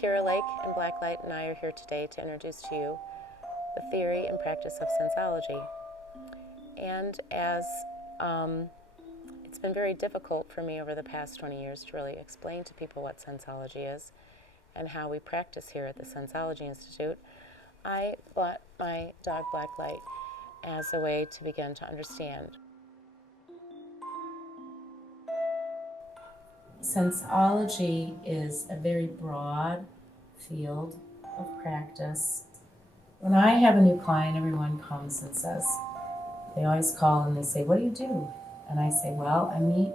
Kara Lake, and Blacklight and I are here today to introduce to you the theory and practice of sensology. And as it's been very difficult for me over the past 20 years to really explain to people what sensology is and how we practice here at the Sensology Institute, I bought my dog Blacklight as a way to begin to understand. Sensology is a very broad field of practice. When I have a new client, everyone comes and says, they always call and they say, "What do you do?" And I say, "Well, I meet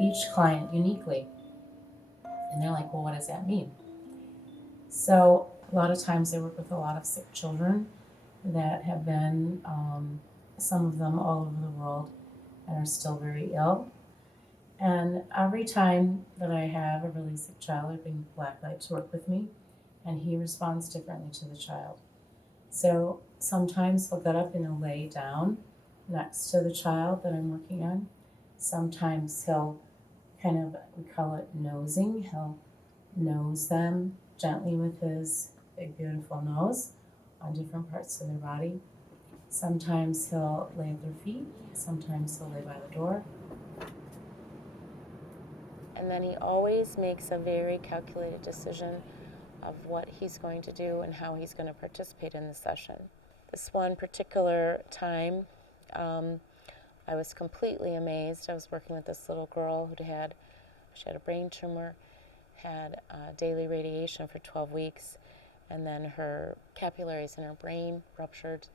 each client uniquely." And they're like, "Well, what does that mean?" So a lot of times I work with a lot of sick children that have been, some of them all over the world, and are still very ill. And every time that I have a really sick child, I bring Blacklight to work with me, and he responds differently to the child. So sometimes he'll get up and he'll lay down next to the child that I'm working on. Sometimes he'll we call it nosing. He'll nose them gently with his big, beautiful nose on different parts of their body. Sometimes he'll lay at their feet. Sometimes he'll lay by the door. And then he always makes a very calculated decision of what he's going to do and how he's going to participate in the session. This one particular time, I was completely amazed. I was working with this little girl she had a brain tumor, had daily radiation for 12 weeks, and then her capillaries in her brain ruptured.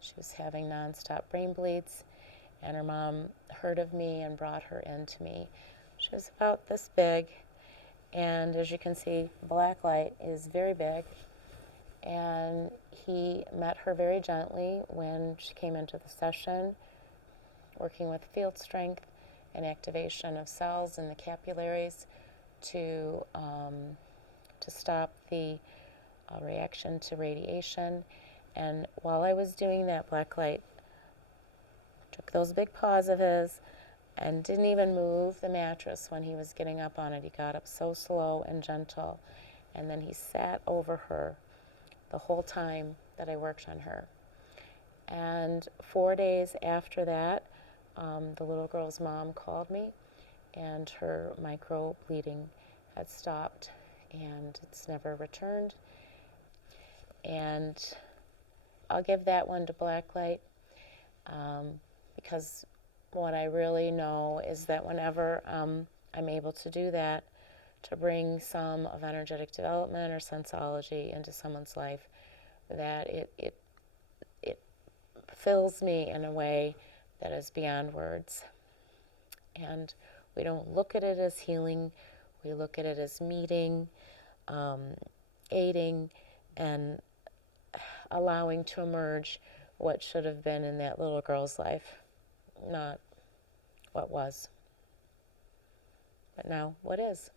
She was having nonstop brain bleeds, and her mom heard of me and brought her in to me. She was about this big, and as you can see, Blacklight is very big, and he met her very gently when she came into the session, working with field strength and activation of cells in the capillaries to stop the reaction to radiation. And while I was doing that, Blacklight took those big paws of his and didn't even move the mattress when he was getting up on it. He got up so slow and gentle, and then he sat over her the whole time that I worked on her. And 4 days after that, the little girl's mom called me, and her micro bleeding had stopped, and it's never returned. And I'll give that one to Blacklight, because what I really know is that whenever I'm able to do that, to bring some of energetic development or sensology into someone's life, that it fills me in a way that is beyond words. And we don't look at it as healing, we look at it as meeting, aiding, and allowing to emerge what should have been in that little girl's life, not what was, but now what is.